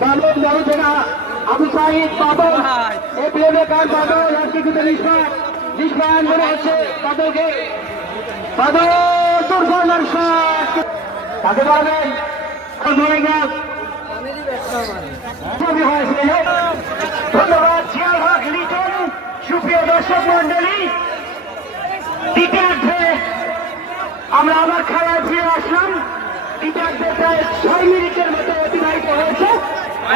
বাবন বাবুজনা আবু সাহিদ বাবন এপিএমে কার বাবন আজকে কিন্তু নিষ্পান নিষ্পান তাকে পারবেন ধন্যবাদ জিয়াল হক লিটন, সুপ্রিয় দর্শক মন্ডলী দ্বিতীয়ার্ধে আমরা আবার খেলায় ফিরে আসলাম। দ্বিতীয়ার্ধে প্রায় ছয় মিনিটের মতো অতিবাহিত হয়েছে।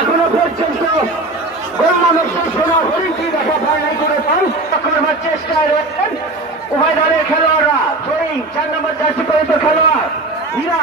এখনও পর্যন্ত গৌরবের সোনা হরিণটি দেখা নাই করে পান করবার চেষ্টায় রয়েছেন উভয় দলের খেলোয়াড়রা। চরিং চার নম্বর জার্সি পর্যন্ত খেলোয়াড়, হীরা।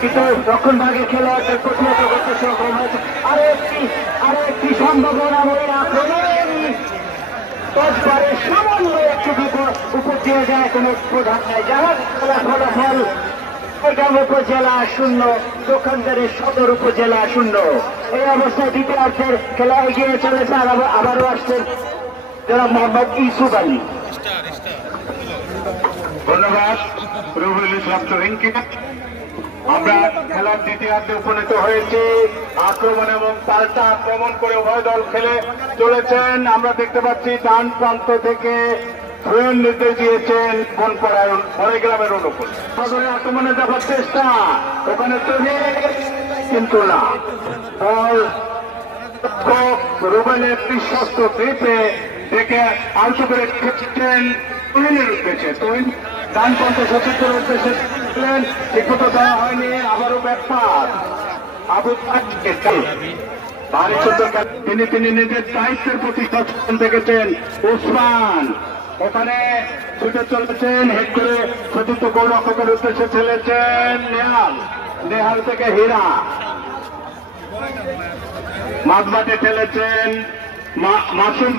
কিন্তু রক্ষণ ভাগের খেলোয়াড়দের প্রতিহত করতে সক্ষম হয়েছে। আরও একটি আরও একটি সম্ভাবনাময়ী আক্রমণ তৎপরে সামান্য একটু বিপদ উপর দিয়ে যায় কোনো প্রধান নাই। যারা খেলা ফলাফল গ্রাম উপজেলা শূন্য দোকানদারের সদর উপজেলা শূন্য। এই অবস্থায় দ্বিতীয়ার্ধের খেলা এগিয়ে চলেছে। আর আবারও আসছেন যারা মোহাম্মদ ইসুফ আলী। ধন্যবাদ। রুহুল ইসলাম চরিংকে আমরা খেলার দ্বিতীয়ার্ধে উপনীত হয়েছি। আক্রমণ এবং পাল্টা আক্রমণ করে উভয় দল খেলে চলেছেন। আমরা দেখতে পাচ্ছি ডান প্রান্ত থেকে থ্রোয়ের নির্দেশ দিয়েছেন কোন পরায়ণ পরে গ্রামের অনুকূল। আক্রমণে যাবার চেষ্টা, ওখানে তৈরি কিন্তু না। বল রুবেলের বিশ্বস্ত গ্রিপে দেখে আলতো করে খেয়েছেন তরুণের উদ্দেশ্যে। তরুণ ডান পন্থে সচিত্রের উদ্দেশ্যে ছিলেন ঠিকমতো দেওয়া হয়নি, আবারও ব্যাপার আবু তিনি তিনি নিজের দায়িত্বের প্রতি সচেতন দেখেছেন উসমান ওখানে ছুটে চলেছেন, হেড করে সতীর্থ গোলরক্ষকের উদ্দেশ্যে ছেলেছেন নেহাল। নেহাল থেকে হীরা। মাঝমাঠে ঠেলেছেন মাসুম